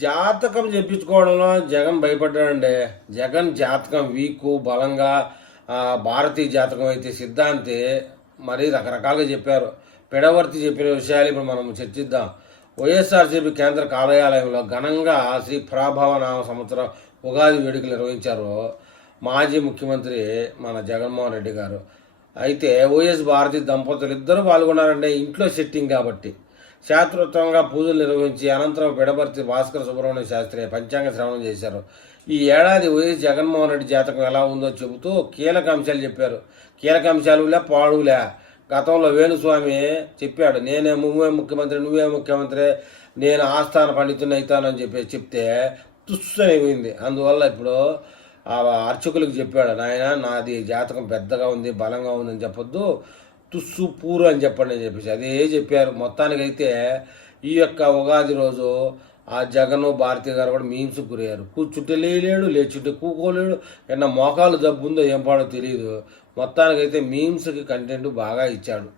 జాతకం చెప్పించుకోవడంలో జగన్ భయపడ్డాడండి. జగన్ జాతకం వీకు, బలంగా భారతీయ జాతకం అయితే సిద్ధాంతి మరీ రకరకాలుగా చెప్పారు. పిడవర్తి చెప్పిన విషయాలు ఇప్పుడు మనం చర్చిద్దాం. వైఎస్ఆర్సీపీ కేంద్ర కార్యాలయంలో ఘనంగా శ్రీ ప్రాభవ నామ సంవత్సరం ఉగాది వేడుకలు నిర్వహించారు మాజీ ముఖ్యమంత్రి మన జగన్మోహన్ రెడ్డి గారు. అయితే వైఎస్ భారతి దంపతులు ఇద్దరు పాల్గొన్నారండి. ఇంట్లో సెట్టింగ్ కాబట్టి శాస్త్రోత్తంగా పూజలు నిర్వహించి అనంతరం పిడపర్తి భాస్కర సుబ్రహ్మణ్య శాస్త్రి పంచాంగ శ్రవణం చేశారు. ఈ ఏడాది వైఎస్ జగన్మోహన్ రెడ్డి జాతకం ఎలా ఉందో చెబుతూ కీలక అంశాలు చెప్పారు. కీలక అంశాలులే పాడులే. గతంలో వేణుస్వామి చెప్పాడు, నువ్వే ముఖ్యమంత్రి, నేను ఆస్థాన పండితుని అవుతానని చెప్తే తుస్సు అయిపోయింది. అందువల్ల ఇప్పుడు ఆ అర్చకులకు చెప్పాడు, నాయన నాది జాతకం పెద్దగా ఉంది, బలంగా ఉందని చెప్పొద్దు, తుస్సు పూరు అని చెప్పండి అని చెప్పేసి అదే చెప్పారు. మొత్తానికైతే ఈ యొక్క ఉగాది రోజు ఆ జగన్ భారతి గారు కూడా మీమ్స్ గురయ్యారు. కూర్చుంటే లేలేడు, లేచుంటే కూకోలేడు, ఏమన్నా మోకాలు జబ్బు ఉందో ఏం పాడో తెలియదు. మొత్తానికైతే మీమ్స్కి కంటెంట్ బాగా ఇచ్చాడు.